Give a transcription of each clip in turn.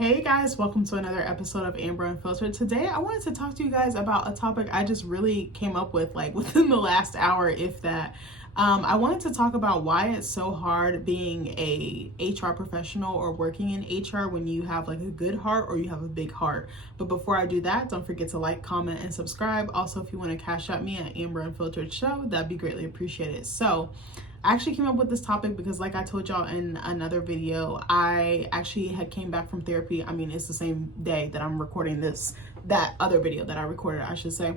Hey guys, welcome to another episode of Amber Unfiltered. Today I wanted to talk to you guys about a topic I just really came up with like within the last hour, if that. I wanted to talk about why it's so hard being a HR professional or working in HR when you have like a good heart or you have a big heart. But before I do that, don't forget to like, comment, and subscribe. Also, if you want to cash out me at Amber Unfiltered Show, that'd be greatly appreciated. So I actually came up with this topic because, like I told y'all in another video, I actually had came back from therapy. I mean, it's the same day that I'm recording that other video that I recorded, I should say.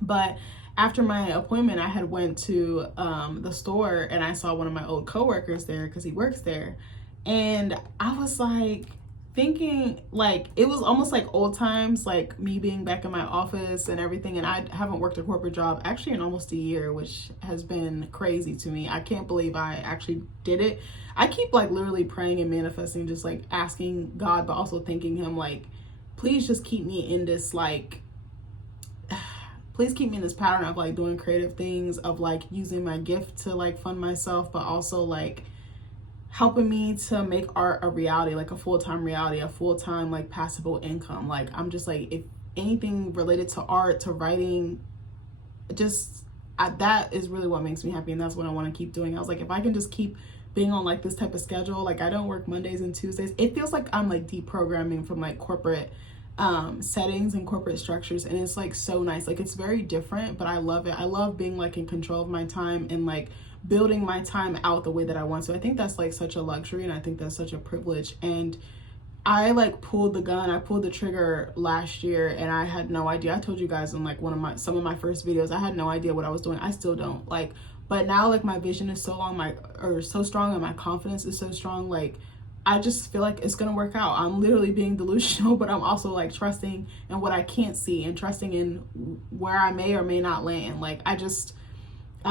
But after my appointment, I had went to the store and I saw one of my old coworkers there because he works there. And I was like thinking, like, it was almost like old times, like me being back in my office and everything. And I haven't worked a corporate job actually in almost a year, which has been crazy to me. I can't believe I actually did it. I keep like literally praying and manifesting, just like asking God, but also thanking him, like, please just keep me in this, like, please keep me in this pattern of like doing creative things, of like using my gift to like fund myself, but also like helping me to make art a reality, like a full-time reality, a full-time like passable income. Like, I'm just like, if anything related to art, to writing, that is really what makes me happy, and that's what I want to keep doing. I was like, if I can just keep being on like this type of schedule, like I don't work Mondays and Tuesdays, it feels like I'm like deprogramming from like corporate settings and corporate structures, and it's like so nice. Like, it's very different, but I love it. I love being like in control of my time and like building my time out the way that I want. So I think that's like such a luxury, and I think that's such a privilege. And I like pulled the trigger last year, and I had no idea. I told you guys in like some of my first videos, I had no idea what I was doing. I still don't, like, but now like my vision is so strong and my confidence is so strong. Like, I just feel like it's gonna work out. I'm literally being delusional, but I'm also like trusting in what I can't see and trusting in where I may or may not land. Like, I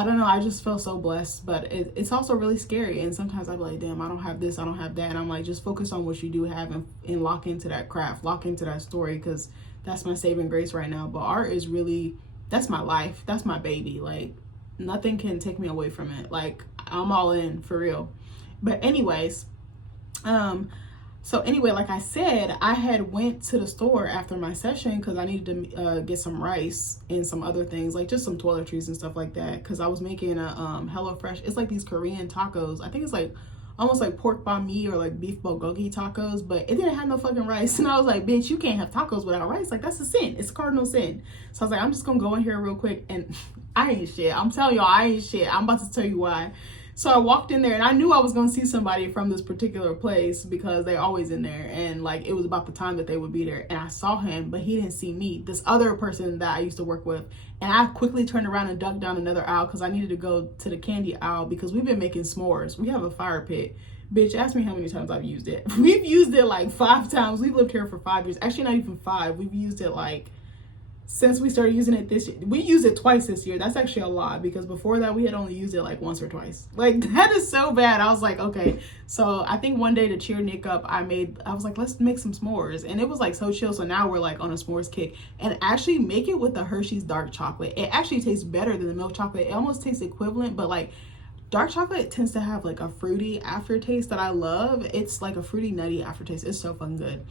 don't know, I just feel so blessed, but it's also really scary. And sometimes I'm like, damn, I don't have this, I don't have that. And I'm like, just focus on what you do have and lock into that craft, lock into that story, because that's my saving grace right now. But art is really, that's my life, that's my baby. Like, nothing can take me away from it. Like, I'm all in, for real. But anyways, so anyway, like I said, I had went to the store after my session because I needed to get some rice and some other things, like just some toiletries and stuff like that, because I was making a HelloFresh. It's like these Korean tacos. I think it's like almost like pork banh mi or like beef bulgogi tacos, but it didn't have no fucking rice. And I was like, bitch, you can't have tacos without rice. Like, that's a sin. It's a cardinal sin. So I was like, I'm just gonna go in here real quick, and I ain't shit. I'm telling y'all, I ain't shit. I'm about to tell you why. So I walked in there, and I knew I was going to see somebody from this particular place because they're always in there. And like, it was about the time that they would be there. And I saw him, but he didn't see me, this other person that I used to work with. And I quickly turned around and ducked down another aisle because I needed to go to the candy aisle because we've been making s'mores. We have a fire pit. Bitch, ask me how many times I've used it. We've used it like 5 times. We've lived here for 5 years. Actually, not even 5. We've used it like since we started using it this year. We used it twice this year. That's actually a lot, because before that we had only used it like once or twice. Like, that is so bad. I was like, okay. So I think one day to cheer Nick up, I was like, let's make some s'mores. And it was like so chill. So now we're like on a s'mores kick, and actually make it with the Hershey's dark chocolate. It actually tastes better than the milk chocolate. It almost tastes equivalent, but like, dark chocolate tends to have like a fruity aftertaste that I love. It's like a fruity nutty aftertaste. It's so fucking good.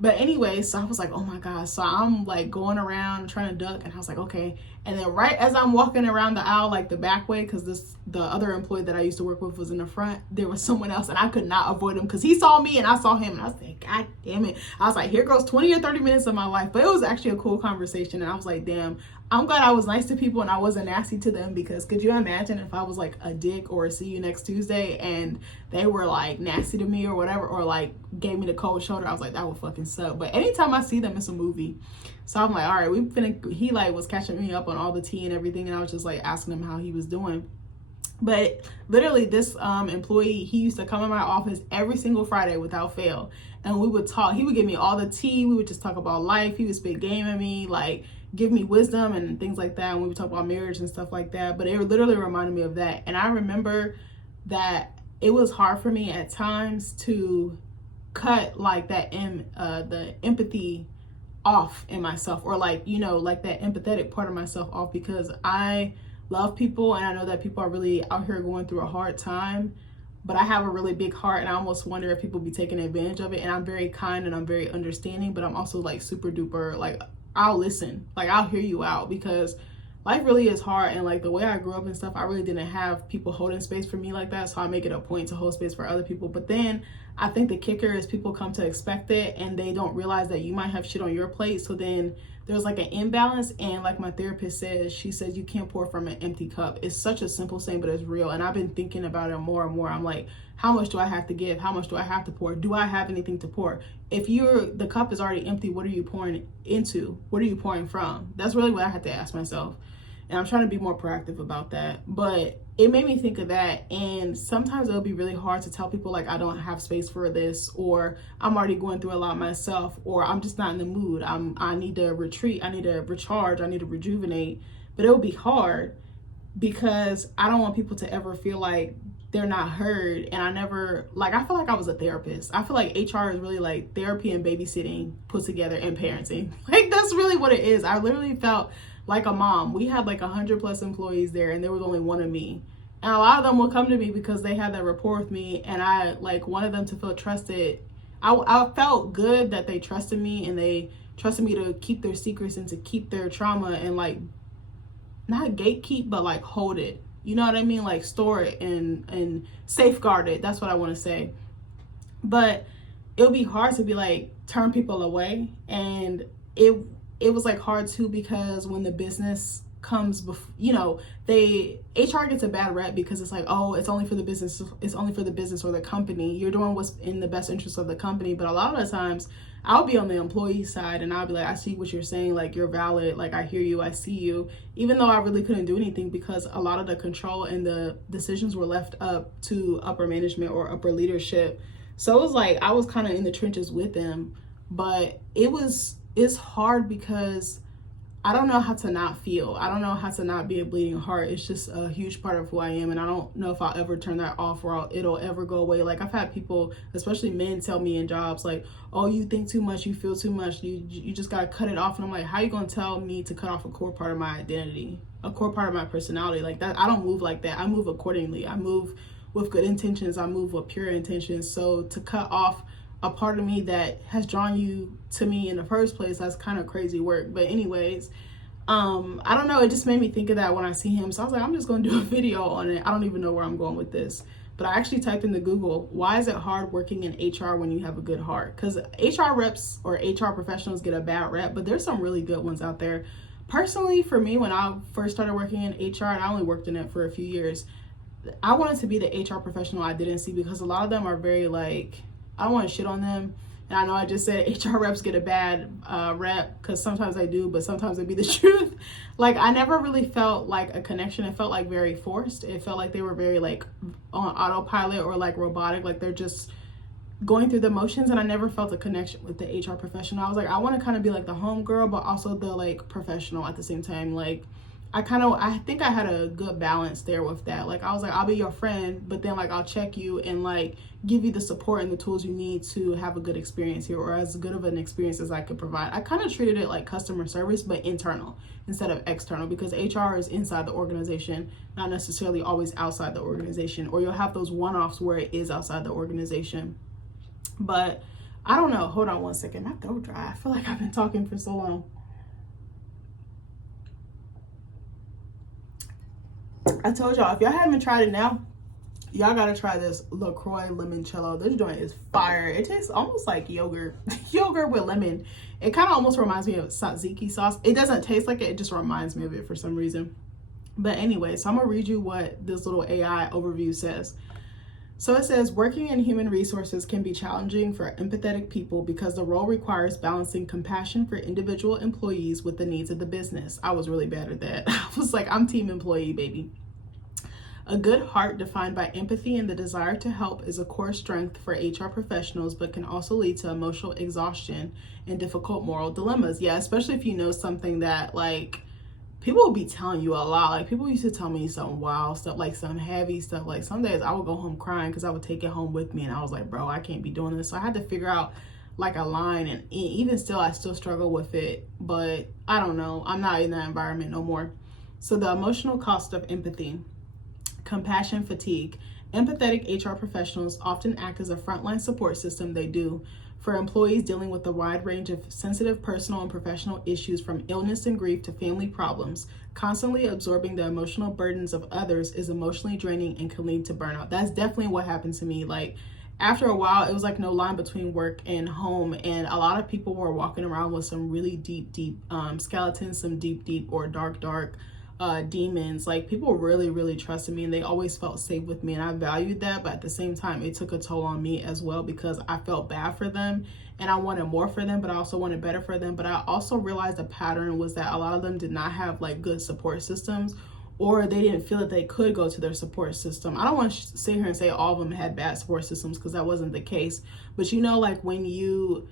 But anyway, so I was like, oh my gosh. So I'm like going around trying to duck, and I was like, okay. And then right as I'm walking around the aisle, like the back way, because the other employee that I used to work with was in the front, there was someone else, and I could not avoid him because he saw me and I saw him, and I was like, God damn it. I was like, here goes 20 or 30 minutes of my life. But it was actually a cool conversation, and I was like, damn, I'm glad I was nice to people and I wasn't nasty to them, because could you imagine if I was like a dick or a see you next Tuesday and they were like nasty to me or whatever, or like gave me the cold shoulder? I was like, that would fucking suck. But anytime I see them, it's a movie. So I'm like, all right, he like was catching me up on all the tea and everything, and I was just like asking him how he was doing. But literally, this employee, he used to come in my office every single Friday without fail, and we would talk. He would give me all the tea. We would just talk about life. He would spit game at me, like give me wisdom and things like that, and we would talk about marriage and stuff like that. But it literally reminded me of that. And I remember that it was hard for me at times to cut like that the empathy off in myself, or like, you know, like that empathetic part of myself off, because I love people, and I know that people are really out here going through a hard time, but I have a really big heart, and I almost wonder if people be taking advantage of it. And I'm very kind and I'm very understanding, but I'm also like super duper, like I'll listen, like I'll hear you out, because life really is hard. And like the way I grew up and stuff, I really didn't have people holding space for me like that. So I make it a point to hold space for other people. But then I think the kicker is people come to expect it and they don't realize that you might have shit on your plate. So then there's like an imbalance. And like my therapist says, she says, you can't pour from an empty cup. It's such a simple saying, but it's real. And I've been thinking about it more and more. I'm like, how much do I have to give? How much do I have to pour? Do I have anything to pour? If the cup is already empty, what are you pouring into? What are you pouring from? That's really what I had to ask myself. And I'm trying to be more proactive about that. But it made me think of that. And sometimes it'll be really hard to tell people like, I don't have space for this, or I'm already going through a lot myself, or I'm just not in the mood. I need to retreat. I need to recharge. I need to rejuvenate. But it'll be hard because I don't want people to ever feel like they're not heard. And I feel like I was a therapist. I feel like HR is really like therapy and babysitting put together, and parenting. Like that's really what it is. I literally felt like a mom. We had like 100+ employees there, and there was only one of me. And a lot of them will come to me because they had that rapport with me, and I like wanted them to feel trusted. I felt good that they trusted me, and they trusted me to keep their secrets and to keep their trauma and like not gatekeep, but like hold it. You know what I mean? Like store it and safeguard it. That's what I want to say. But it'll be hard to be like turn people away, and it was like hard too, because when the business comes before, HR gets a bad rep because it's like, oh, it's only for the business or the company. You're doing what's in the best interest of the company. But a lot of the times I'll be on the employee side, and I'll be like, I see what you're saying, like you're valid, like I hear you, I see you, even though I really couldn't do anything because a lot of the control and the decisions were left up to upper management or upper leadership. So it was like I was kind of in the trenches with them, but it's hard because I don't know how to not feel. I don't know how to not be a bleeding heart. It's just a huge part of who I am. And I don't know if I'll ever turn that off or it'll ever go away. Like I've had people, especially men, tell me in jobs like, oh, you think too much, you feel too much, you just got to cut it off. And I'm like, how you going to tell me to cut off a core part of my identity, a core part of my personality? Like that, I don't move like that. I move accordingly. I move with good intentions. I move with pure intentions. So to cut off a part of me that has drawn you to me in the first place, that's kind of crazy work. But anyways, I don't know, it just made me think of that when I see him. So I was like, I'm just going to do a video on it. I don't even know where I'm going with this, but I actually typed into Google, why is it hard working in HR when you have a good heart? Because HR reps or HR professionals get a bad rep, but there's some really good ones out there. Personally, for me, when I first started working in HR, and I only worked in it for a few years, I wanted to be the HR professional I didn't see, because a lot of them are very like, I don't want to shit on them. And I know I just said HR reps get a bad rep, because sometimes I do, but sometimes it be the truth. Like I never really felt like a connection. It felt like very forced. It felt like they were very like on autopilot or like robotic, like they're just going through the motions. And I never felt a connection with the HR professional. I was like, I want to kind of be like the home girl, but also the like professional at the same time. Like I think I had a good balance there with that. Like I was like, I'll be your friend, but then like I'll check you and like give you the support and the tools you need to have a good experience here, or as good of an experience as I could provide. I kind of treated it like customer service, but internal instead of external, because HR is inside the organization, not necessarily always outside the organization, or you'll have those one-offs where it is outside the organization. But I don't know. Hold on one second. My throat dry. I feel like I've been talking for so long. I told y'all, if y'all haven't tried it now, y'all gotta try this LaCroix Limoncello. This joint is fire. It tastes almost like yogurt. Yogurt with lemon. It kind of almost reminds me of tzatziki sauce. It doesn't taste like it. It just reminds me of it for some reason. But anyway, so I'm gonna read you what this little AI overview says. So it says, working in human resources can be challenging for empathetic people because the role requires balancing compassion for individual employees with the needs of the business. I was really bad at that. I was like, I'm team employee, baby. A good heart defined by empathy and the desire to help is a core strength for HR professionals, but can also lead to emotional exhaustion and difficult moral dilemmas. Yeah, especially if you know something that like people will be telling you a lot. Like people used to tell me some wild stuff, like some heavy stuff. Like some days I would go home crying because I would take it home with me, and I was like, bro, I can't be doing this. So I had to figure out like a line, and even still I still struggle with it, but I don't know, I'm not in that environment no more. So the emotional cost of empathy. Compassion fatigue. Empathetic HR professionals often act as a frontline support system. They do for employees dealing with a wide range of sensitive personal and professional issues, from illness and grief to family problems. Constantly absorbing the emotional burdens of others is emotionally draining and can lead to burnout. That's definitely what happened to me. Like, after a while, it was like no line between work and home, and a lot of people were walking around with some really deep skeletons, some deep or dark demons. Like, people really trusted me, and they always felt safe with me, and I valued that. But at the same time, it took a toll on me as well, because I felt bad for them and I wanted more for them, but I also wanted better for them. But I also realized the pattern was that a lot of them did not have like good support systems, or they didn't feel that they could go to their support system. I don't want to sit here and say all of them had bad support systems, because that wasn't the case. But you know, like when you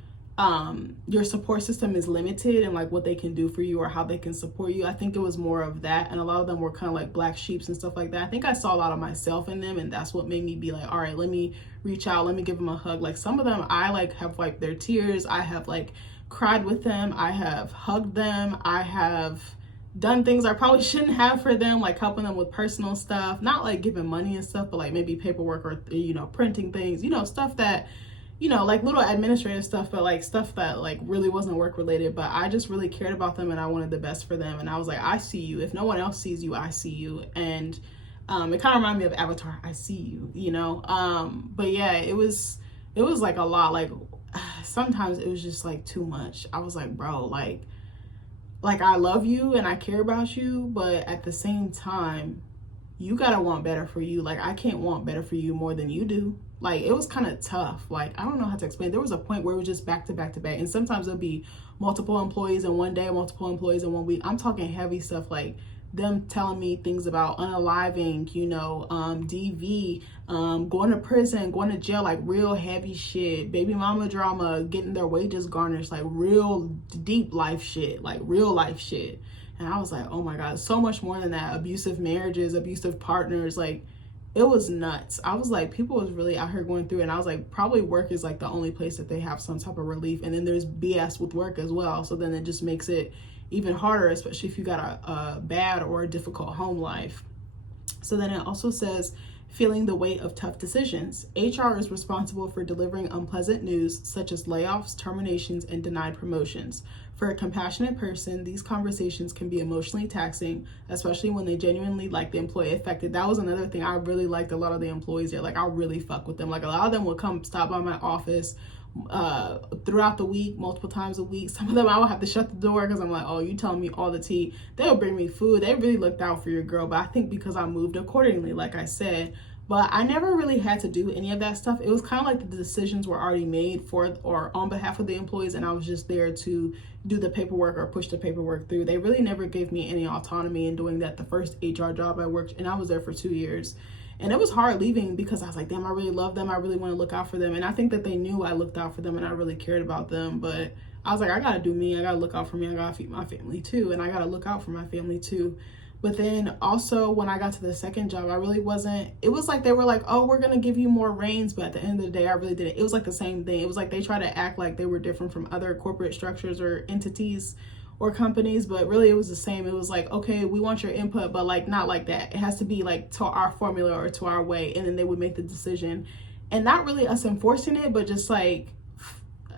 your support system is limited and like what they can do for you or how they can support you, I think it was more of that. And a lot of them were kind of like black sheeps and stuff like that. I think I saw a lot of myself in them, and that's what made me be like, all right, let me reach out, let me give them a hug. Like, some of them I like have wiped their tears, I have like cried with them, I have hugged them, I have done things I probably shouldn't have for them, like helping them with personal stuff, not like giving money and stuff, but like maybe paperwork or, you know, printing things, you know, stuff that, you know, like little administrative stuff, but like stuff that like really wasn't work related. But I just really cared about them, and I wanted the best for them. And I was like, I see you. If no one else sees you, I see you. And it kind of reminded me of Avatar. I see you, you know. But yeah, it was like a lot. Like, sometimes it was just like too much. I was like, bro, like I love you and I care about you, but at the same time, you gotta want better for you. Like, I can't want better for you more than you do. Like, it was kind of tough. Like, I don't know how to explain. There was a point where it was just back to back to back. And sometimes it'll be multiple employees in one day, multiple employees in 1 week. I'm talking heavy stuff, like them telling me things about unaliving, you know, DV, going to prison, going to jail, like real heavy shit, baby mama drama, getting their wages garnished, like real deep life shit, like real life shit. And I was like, oh my God, so much more than that. Abusive marriages, abusive partners, like, it was nuts. I was like, people was really out here going through it. And I was like, probably work is like the only place that they have some type of relief. And then there's BS with work as well. So then it just makes it even harder, especially if you got a bad or a difficult home life. So then it also says, feeling the weight of tough decisions. HR is responsible for delivering unpleasant news, such as layoffs, terminations, and denied promotions. For a compassionate person, these conversations can be emotionally taxing, especially when they genuinely like the employee affected. That was another thing. I really liked a lot of the employees there. Like, I really fuck with them. Like, a lot of them would come stop by my office throughout the week, multiple times a week. Some of them I would have to shut the door because I'm like, oh, you telling me all the tea. They'll bring me food. They really looked out for your girl. But I think because I moved accordingly, like I said, but I never really had to do any of that stuff. It was kind of like the decisions were already made for or on behalf of the employees, and I was just there to do the paperwork or push the paperwork through. They really never gave me any autonomy in doing that. The first HR job I worked, and I was there for 2 years. And it was hard leaving because I was like, damn, I really love them. I really want to look out for them. And I think that they knew I looked out for them and I really cared about them. But I was like, I got to do me. I got to look out for me. I got to feed my family too. And I got to look out for my family too. But then also when I got to the second job, I really wasn't, it was like they were like, oh, we're going to give you more reins. But at the end of the day, I really didn't. It was like the same thing. It was like they try to act like they were different from other corporate structures or entities or companies, but really it was the same. It was like, okay, we want your input, but like not like that. It has to be like to our formula or to our way. And then they would make the decision. And not really us enforcing it, but just like,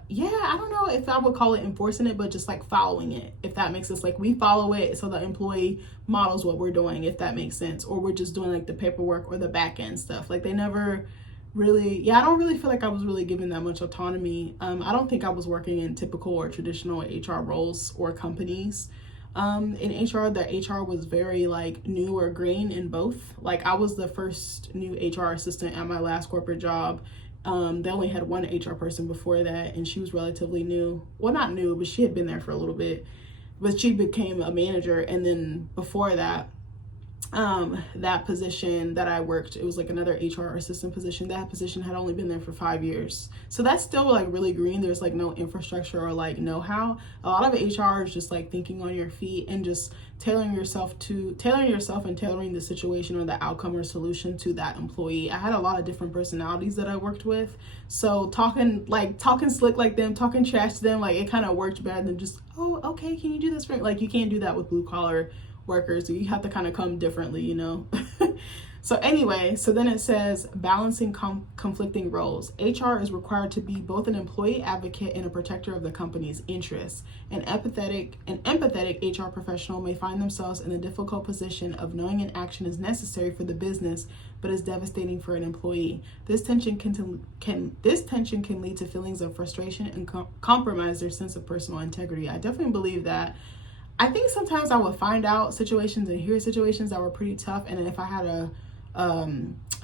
yeah, I don't know if I would call it enforcing it, but just like following it, if that makes sense. Like, we follow it so the employee models what we're doing, if that makes sense. Or we're just doing like the paperwork or the back end stuff. Like, they never really, yeah, I don't really feel like I was really given that much autonomy. I don't think I was working in typical or traditional HR roles or companies. In HR, the HR was very like new or green in both. Like, I was the first new HR assistant at my last corporate job. They only had one HR person before that, and she was relatively new. Well, not new, but she had been there for a little bit. But she became a manager, and then before that, that position that I worked, it was like another HR assistant position. That position had only been there for 5 years. So that's still like really green. There's like no infrastructure or like know-how. A lot of HR is just like thinking on your feet and just tailoring yourself and tailoring the situation or the outcome or solution to that employee. I had a lot of different personalities that I worked with. So talking slick like them, talking trash to them, like it kind of worked better than just, oh, okay, can you do this for me? Like, you can't do that with blue collar workers. So you have to kind of come differently, you know. So anyway, so then it says balancing conflicting roles. HR is required to be both an employee advocate and a protector of the company's interests. An empathetic HR professional may find themselves in a difficult position of knowing an action is necessary for the business, but is devastating for an employee. This tension can lead to feelings of frustration and compromise their sense of personal integrity. I definitely believe that. I think sometimes I would find out situations and hear situations that were pretty tough, and then if I had a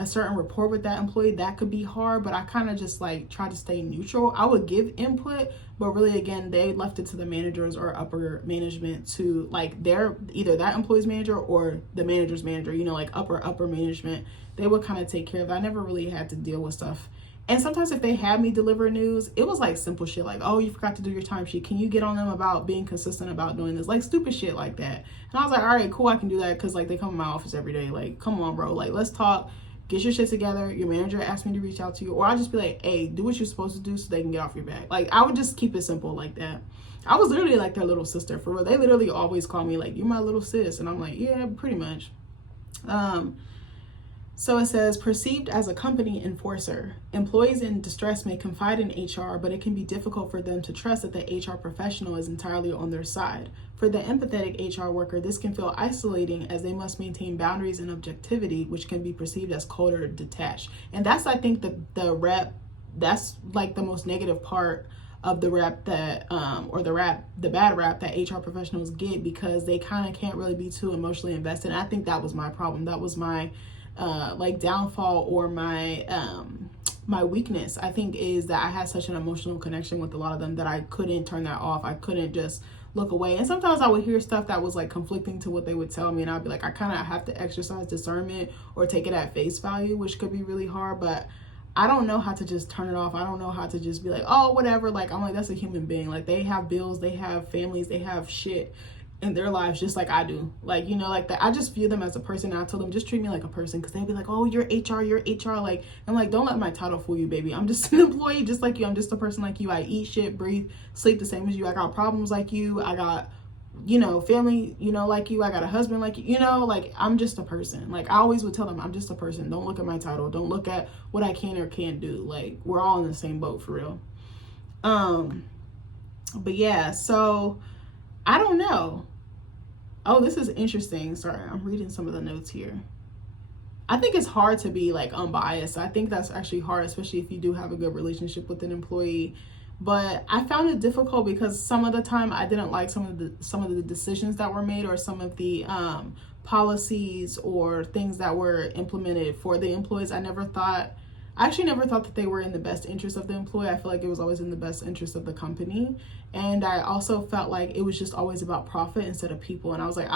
certain rapport with that employee, that could be hard, but I kind of just like try to stay neutral. I would give input, but really again, they left it to the managers or upper management to like their either that employee's manager or the manager's manager, you know, like upper management. They would kind of take care of that. I never really had to deal with stuff. And sometimes if they had me deliver news, it was like simple shit like, oh, you forgot to do your timesheet. Can you get on them about being consistent about doing this? Like stupid shit like that. And I was like, all right, cool, I can do that because like they come in my office every day. Like, come on, bro. Like, let's talk. Get your shit together. Your manager asked me to reach out to you. Or I'll just be like, hey, do what you're supposed to do so they can get off your back. Like, I would just keep it simple like that. I was literally like their little sister. For real. They literally always call me like, you're my little sis. And I'm like, yeah, pretty much. So it says, perceived as a company enforcer. Employees in distress may confide in HR, but it can be difficult for them to trust that the HR professional is entirely on their side. For the empathetic HR worker, this can feel isolating as they must maintain boundaries and objectivity, which can be perceived as cold or detached. And that's, I think, the rep, that's like the most negative part of the rep that, the bad rap that HR professionals get, because they kind of can't really be too emotionally invested. And I think that was my problem. That was my like downfall, or my my weakness, I think, is that I had such an emotional connection with a lot of them that I couldn't turn that off. I couldn't just look away. And sometimes I would hear stuff that was like conflicting to what they would tell me, and I'd be like, I kind of have to exercise discernment or take it at face value, which could be really hard. But I don't know how to just turn it off. I don't know how to just be like, oh, whatever. Like, I'm like, that's a human being. Like, they have bills, they have families, they have shit in their lives just like I do. Like, you know, like that. I just view them as a person. And I told them, just treat me like a person, because they'd be like, oh, you're HR. Like, I'm like, don't let my title fool you, baby. I'm just an employee just like you. I'm just a person like you. I eat, shit, breathe, sleep the same as you. I got problems like you. I got, you know, family, you know, like you. I got a husband like you know, like I'm just a person. Like, I always would tell them, I'm just a person. Don't look at my title. Don't look at what I can or can't do. Like, we're all in the same boat, for real. But yeah, so I don't know. Oh, this is interesting. Sorry, I'm reading some of the notes here. I think it's hard to be like unbiased. I think that's actually hard, especially if you do have a good relationship with an employee. But I found it difficult because some of the time I didn't like some of the decisions that were made, or some of the policies or things that were implemented for the employees. I actually never thought that they were in the best interest of the employee. I feel like it was always in the best interest of the company. And I also felt like it was just always about profit instead of people. And I was like,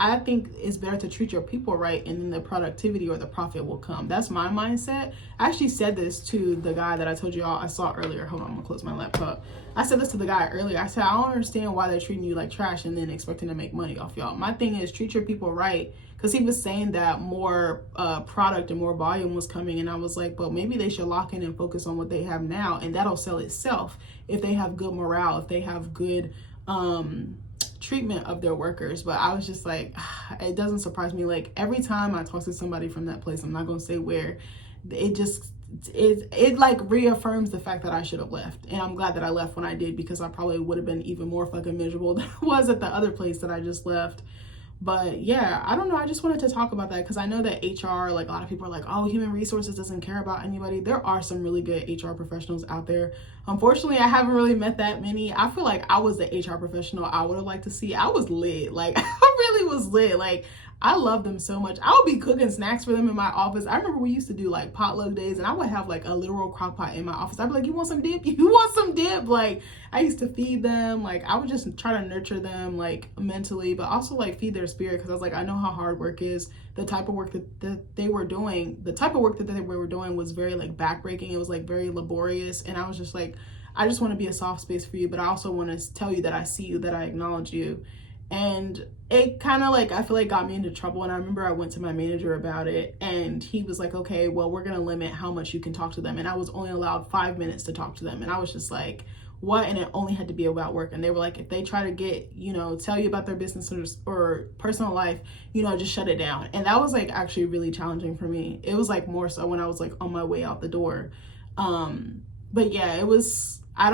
I think it's better to treat your people right, and then the productivity or the profit will come. That's my mindset. I actually said this to the guy that I told you all I saw earlier. Hold on, I'm gonna close my laptop. I said this to the guy earlier. I said, I don't understand why they're treating you like trash and then expecting to make money off y'all. My thing is, treat your people right. Because he was saying that more product and more volume was coming. And I was like, but maybe they should lock in and focus on what they have now. And that'll sell itself if they have good morale, if they have good treatment of their workers. But I was just like, it doesn't surprise me. Like, every time I talk to somebody from that place, I'm not going to say where, it like reaffirms the fact that I should have left. And I'm glad that I left when I did, because I probably would have been even more fucking miserable than I was at the other place that I just left. But yeah, I don't know. I just wanted to talk about that because I know that HR, like a lot of people are like, oh, human resources doesn't care about anybody. There are some really good HR professionals out there. Unfortunately, I haven't really met that many. I feel like I was the HR professional I would have liked to see. I was lit. Like, I really was lit. Like, I love them so much. I would be cooking snacks for them in my office. I remember we used to do like potluck days, and I would have like a literal crock pot in my office. I'd be like, you want some dip? You want some dip? Like, I used to feed them. Like, I would just try to nurture them like mentally, but also like feed their spirit, because I was like, I know how hard work is. The type of work that they were doing, was very like backbreaking. It was like very laborious. And I was just like, I just want to be a soft space for you, but I also want to tell you that I see you, that I acknowledge you. And it kind of like, I feel like got me into trouble. And I remember I went to my manager about it, and he was like, okay, well, we're going to limit how much you can talk to them. And I was only allowed 5 minutes to talk to them. And I was just like, what, and it only had to be about work. And they were like, if they try to get, you know, tell you about their business or personal life, you know, just shut it down. And that was like actually really challenging for me. It was like more so when I was like on my way out the door. But yeah, it was, I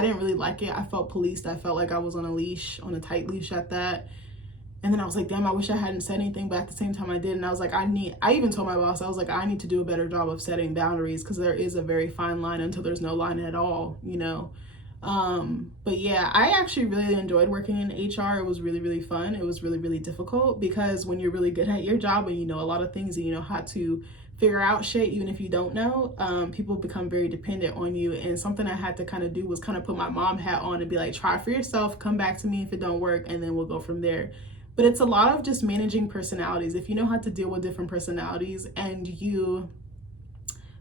didn't really like it. I felt policed. I felt like I was on a leash, on a tight leash at that. And then I was like, damn, I wish I hadn't said anything, but at the same time I did. And I was like, I even told my boss, I was like, I need to do a better job of setting boundaries, because there is a very fine line until there's no line at all, you know? But yeah, I actually really enjoyed working in HR. It was really, really fun. It was really, really difficult, because when you're really good at your job and you know a lot of things and you know how to figure out shit, even if you don't know, people become very dependent on you. And something I had to kind of do was kind of put my mom hat on and be like, try for yourself, come back to me if it don't work, and then we'll go from there. But it's a lot of just managing personalities. If you know how to deal with different personalities and you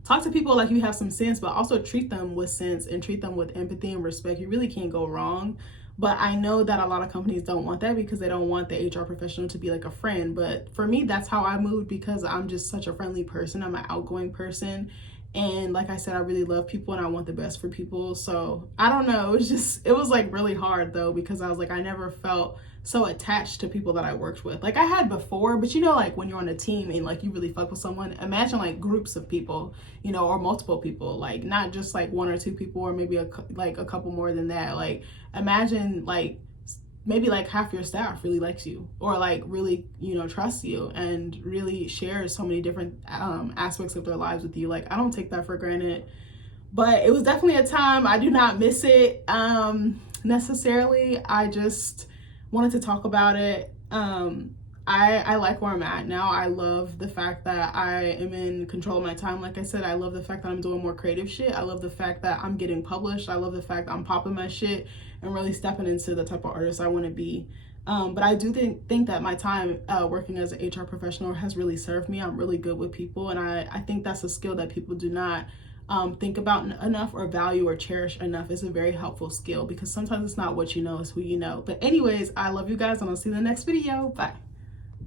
talk to people like you have some sense, but also treat them with sense and treat them with empathy and respect, you really can't go wrong. But I know that a lot of companies don't want that, because they don't want the HR professional to be like a friend. But for me, that's how I moved, because I'm just such a friendly person. I'm an outgoing person. And like I said, I really love people and I want the best for people. So I don't know. It was like really hard though, because I was like, I never felt so attached to people that I worked with. Like I had before, but you know, like when you're on a team and like you really fuck with someone, imagine like groups of people, you know, or multiple people, like not just like one or two people, or maybe a couple more than that. Like imagine like maybe like half your staff really likes you, or like really, you know, trusts you and really shares so many different aspects of their lives with you. Like I don't take that for granted. But it was definitely a time. I do not miss it necessarily. I just wanted to talk about it. I like where I'm at now. I love the fact that I am in control of my time. Like I said, I love the fact that I'm doing more creative shit. I love the fact that I'm getting published. I love the fact that I'm popping my shit and really stepping into the type of artist I want to be. But I do think that my time working as an HR professional has really served me. I'm really good with people, and I think that's a skill that people do not think about enough or value or cherish enough. Is a very helpful skill, because sometimes it's not what you know, it's who you know. But anyways, I love you guys, and I'll see you in the next video. Bye.